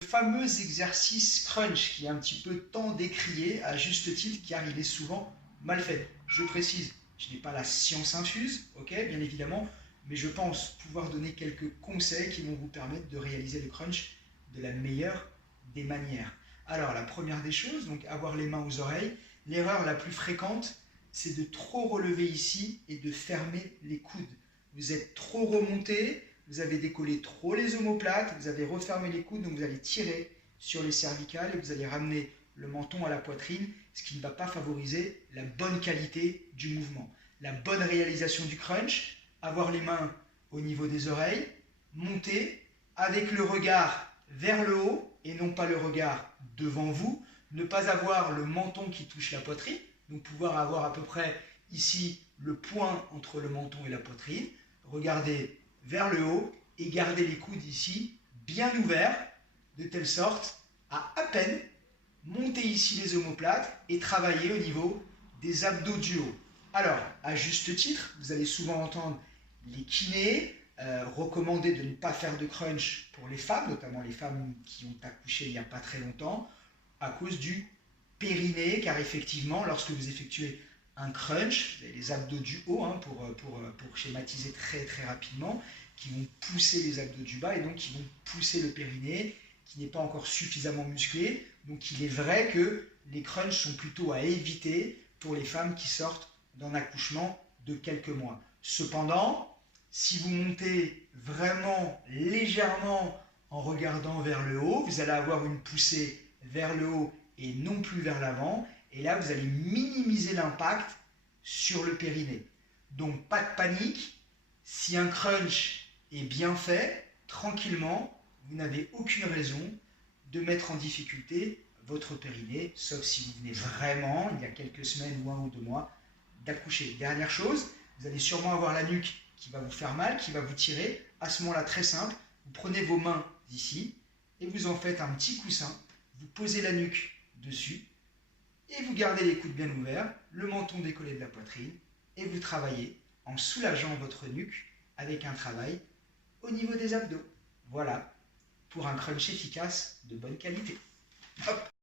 Le fameux exercice crunch qui est un petit peu tant décrié à juste titre car il est souvent mal fait. Je précise, je n'ai pas la science infuse, ok, bien évidemment, mais je pense pouvoir donner quelques conseils qui vont vous permettre de réaliser le crunch de la meilleure des manières. Alors la première des choses, donc avoir les mains aux oreilles, l'erreur la plus fréquente, c'est de trop relever ici et de fermer les coudes. Vous êtes trop remonté, vous avez décollé trop les omoplates, vous avez refermé les coudes, donc vous allez tirer sur les cervicales et vous allez ramener le menton à la poitrine, ce qui ne va pas favoriser la bonne qualité du mouvement. La bonne réalisation du crunch, avoir les mains au niveau des oreilles, monter avec le regard vers le haut et non pas le regard devant vous, ne pas avoir le menton qui touche la poitrine, donc pouvoir avoir à peu près ici le point entre le menton et la poitrine, regarder vers le haut et garder les coudes ici bien ouverts, de telle sorte à peine monter ici les omoplates et travailler au niveau des abdos du haut. Alors, à juste titre, vous allez souvent entendre les kinés recommander de ne pas faire de crunch pour les femmes, notamment les femmes qui ont accouché il n'y a pas très longtemps, à cause du périnée, car effectivement, lorsque vous effectuez un crunch, vous avez les abdos du haut, pour schématiser très très rapidement, qui vont pousser les abdos du bas et donc qui vont pousser le périnée, qui n'est pas encore suffisamment musclé. Donc il est vrai que les crunchs sont plutôt à éviter pour les femmes qui sortent d'un accouchement de quelques mois. Cependant, si vous montez vraiment légèrement en regardant vers le haut, vous allez avoir une poussée vers le haut et non plus vers l'avant. Et là, vous allez minimiser l'impact sur le périnée. Donc, pas de panique. Si un crunch est bien fait, tranquillement, vous n'avez aucune raison de mettre en difficulté votre périnée, sauf si vous venez vraiment, il y a quelques semaines ou 1 ou 2 mois, d'accoucher. Dernière chose, vous allez sûrement avoir la nuque qui va vous faire mal, qui va vous tirer. À ce moment-là, très simple, vous prenez vos mains d'ici et vous en faites un petit coussin. Vous posez la nuque dessus et vous gardez les coudes bien ouverts, le menton décollé de la poitrine et vous travaillez en soulageant votre nuque avec un travail au niveau des abdos. Voilà, pour un crunch efficace de bonne qualité. Hop.